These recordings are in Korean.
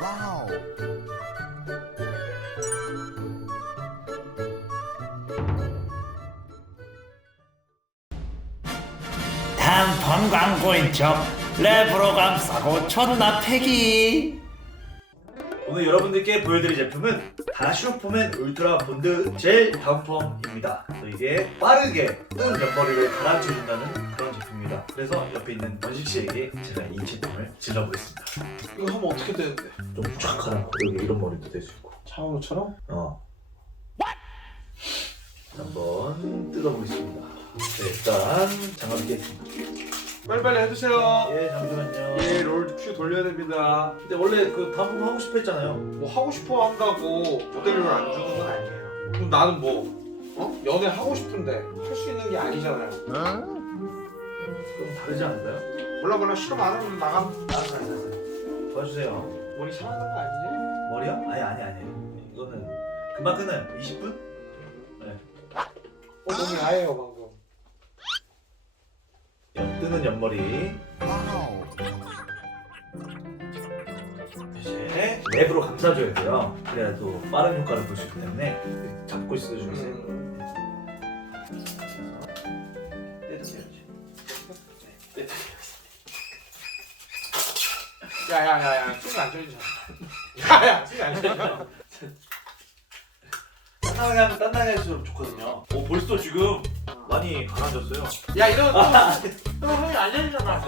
와우. 단품 광고인 척 랩으로 감싸고 존나 패기 오늘 여러분들께 보여드릴 제품은 다슈포맨 울트라 본드 젤 다운펌입니다. 또 이게 빠르게 뜨는 옆머리를 가라앉혀준다는 그런 제품입니다. 그래서 옆에 있는 원식 씨에게 제가 이 제품을 질러보겠습니다. 이거 하면 어떻게 되는데? 좀 쫙하라고 여기 이런 머리도 될 수 있고. 차은우처럼? 어. 한번 뜯어보겠습니다. 네, 일단 장갑 끼겠습니다. 빨리빨리 해주세요. 예, 잠시만요. 예, 롤 큐 돌려야 됩니다. 근데 원래 그 다운펌 하고 싶어 했잖아요. 뭐 하고 싶어 한다고 모델료를 안 주는 건 아니에요. 그럼 나는 뭐 어? 연애 하고 싶은데 할 수 있는 게 아니잖아요. 그럼 다르지 않을까요? 몰라 몰라 실험 안 하면 나가. 알았어, 알았어, 알았어. 도와주세요. 머리 상하는 거 아니지? 머리요? 아니 아니 아니 이거는 금방 끊어요 20분? 어 너무 야해요 방금. 옆 뜨는 옆머리. 이제 랩으로 감싸줘야 돼요 그래야 또 빠른 효과를 볼 수 있기 때문에 잡고 있어주세요 음. 네, 떼드세요 야야야야 숨이 안 들리잖아. 야야 숨이 안 들리잖아. 단단하게 하면 단단하게 할수록 좋거든요 오 벌써 지금 많이 가라앉았어요. 야 이런 거. 숨이 안 들리잖아.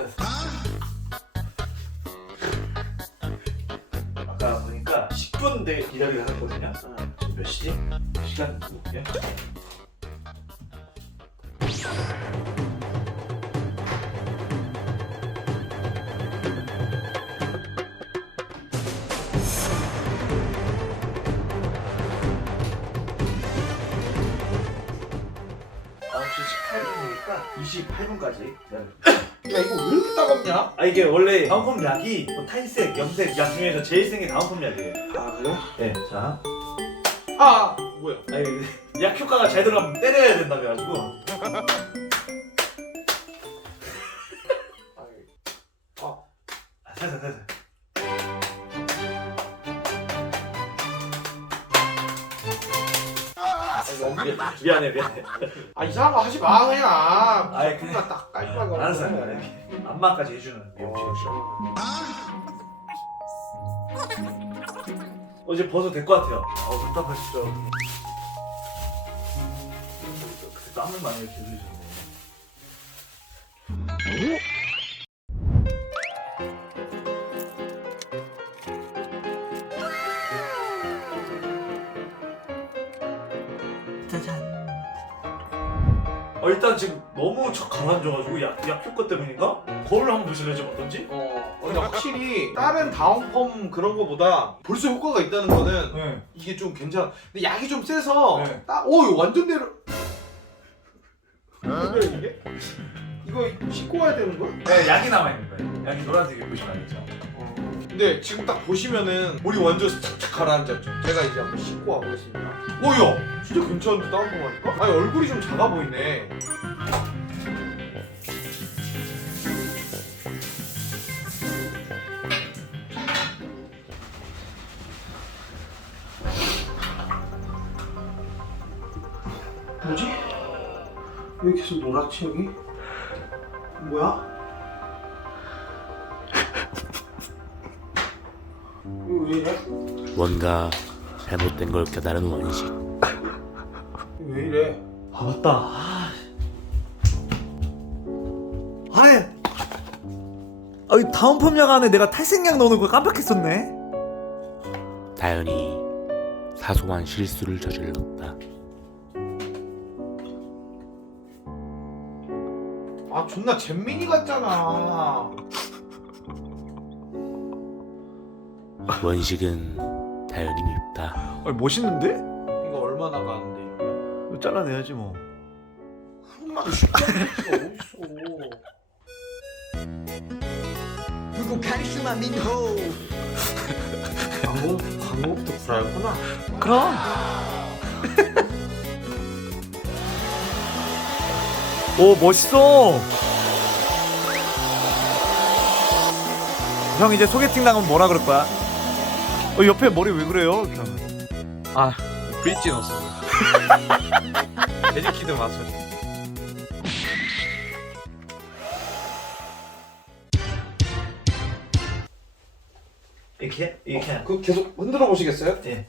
아까 보니까 10분 내 기다리게 하거든요. 지금 몇 시지? 시간 볼게요 18분이니까 28분까지. 야 이거 왜 이렇게 따갑냐? 아 이게 원래 다운펌 약이 뭐 탈색, 염색 약 중에서 제일 센 게 다운펌 약이에요. 아 그래? 네, 자. 아 뭐야? 아니 약 효과가 잘 들어가면 때려야 된다 그래가지고. 아, 아, 살살 살살 미안해 미안해 아 이상한 거 하지 마 그냥. 아이, 그냥- 그냥 딱 깔끔하게. 알았어 하고. 이렇게 안마까지 해주는 미용실 어, 어제 벗어도 될것 같아요 어 답답하시죠 그때 땀을 많이 흘리셨 어, 일단 지금 너무 척 가라앉아가지고 약, 약 효과 때문인가? 거울 한번 보실래요 좀 어떤지? 어, 근데 확실히 다른 다운펌 그런 거보다 벌써 효과가 있다는 거는 네. 이게 좀 괜찮아. 근데 약이 좀 세서 네. 딱, 오, 이거 완전 내려. 뭐야 이게? 이거 씻고 와야 되는 거야? 네, 약이 남아있는 거예요 약이 노란색이 보시면 알겠죠? 어. 근데 지금 딱 보시면은 머리 완전 착착 가라앉았죠. 제가 이제 한번 씻고 와보겠습니다. 오, 야, 진짜 괜찮은데 다운펌 하니까? 아니 얼굴이 좀 작아 보이네. 뭐지? 왜 계속 노랗지 여기? 뭐야? 이거 왜 이래? 뭔가 잘못된 걸 깨달은 원식. 이거 왜 이래? 아 맞다 아 아이 다운펌 약 안에 내가 탈색약 넣는 거 깜빡했었네 다현이 사소한 실수를 저질렀다. 아 존나 잼민이 같잖아. 원식은 다현이 밉다. 아니 멋있는데? 이거 얼마나 가는데 이러면? 이거 잘라내야지 뭐 말을 쉽게 하는 어딨어. 그리고 카리스마 민호. 광고 광고부터 구라였구나. 그럼 오 멋있어 형 이제 소개팅 나가면 뭐라 그럴 거야? 어 옆에 머리 왜 그래요? 이렇게 하면. 아 브릿지 넣었어. 매직 키드 맞춰. 이렇게 이렇게 그 계속 흔들어 보시겠어요? 예.